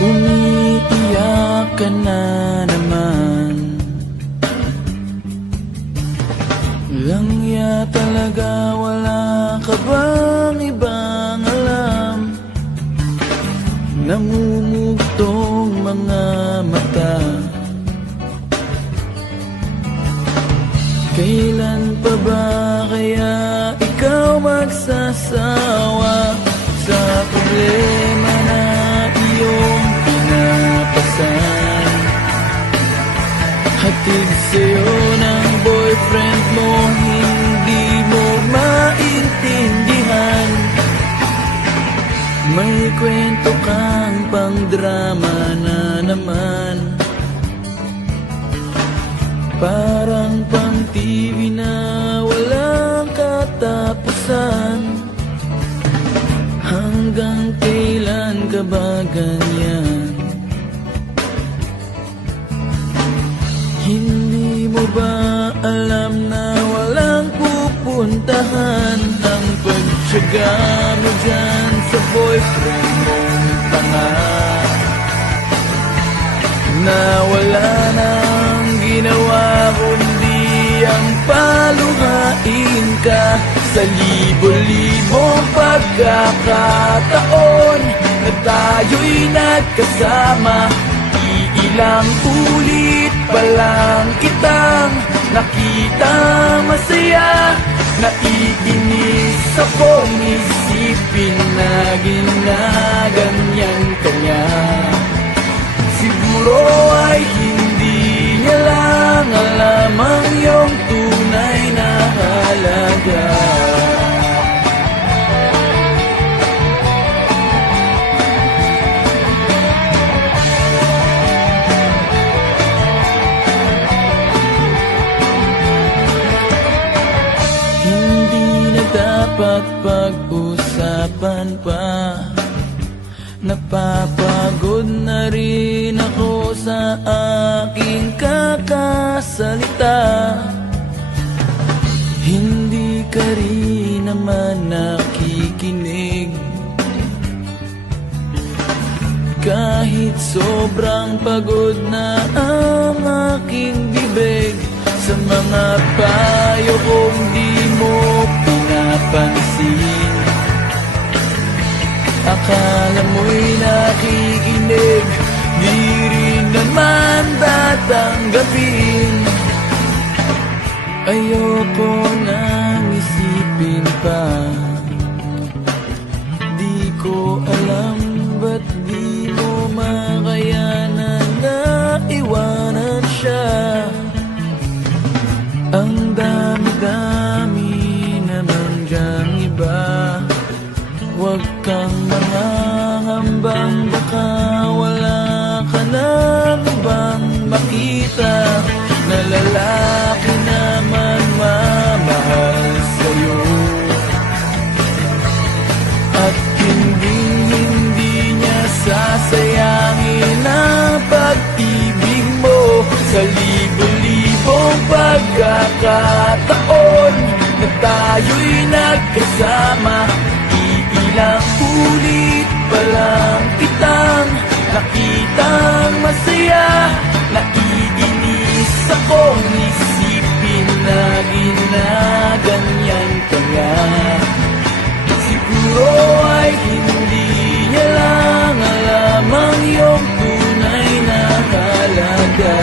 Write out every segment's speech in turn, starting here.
Umiiyak ka na naman. Langya talaga, wala ka bang ibang alam? Namumugtong mga mata. Kailan pa ba kaya ikaw magsasawa sa problema na iyong pinapasan? Hatid sa'yo ng boyfriend mo, hindi mo maintindihan. May kwento kang pang-drama na naman. Parang pang-TV na walang katapusan. Hanggang kailan ka ba ganyan? Hindi mo ba alam na walang pupuntahan ang pagtyaga mo dyan sa boyfriend mong tanga? Na wala nang ginawa kundi ang paluhain ka sa libo-libong pagkakataon na tayo'y nagkasama. Iilang ulit pa lang kitang nakita masaya. Naiinis akong isipin na ginaganyan ka niya. Siguro ay hindi niya lang alam ang iyong tunay na halaga. Hindi na dapat pag-usapan pa. Napapagod na rin ako sa aking kakasalita. Hindi ka rin naman nakikinig. Kahit sobrang pagod na ang aking bibig, sa mga payo kong di mo pinapansin. Akala mo'y nakikinig, di rin naman tatanggapin. Ayoko nang isipin pa. Di ko alam ba't di mo makayanan na iwanan siya. Ang dami-dami naman dyang iba. Huwag kang mangangambang baka wala ka nang ibang makita na lalaki naman mamahal sa'yo. At hindi niya sasayangin ang pag-ibig mo sa libo-libong pagkakataon na tayo'y nagkasama. Ilang ulit pa lang kitang nakitang masaya. Naiinis akong isipin na ginaganyan ka nga. Siguro ay hindi niya lang alam ang iyong tunay na halaga.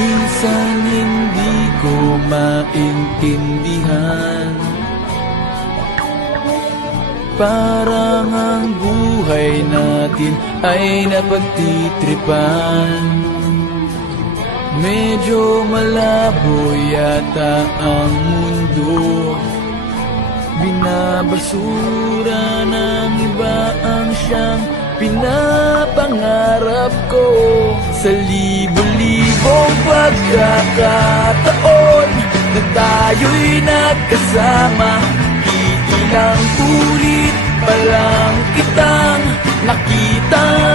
Minsan hindi ko maintindihan. Parang ang buhay natin ay napagtitripan. Medyo malabo yata ang mundo. Binabasura ng iba ang siyang pinapangarap ko. Sa libo-libong pagkakataon na tayo'y nagkasama, iilang ulit pa lang kitang nakita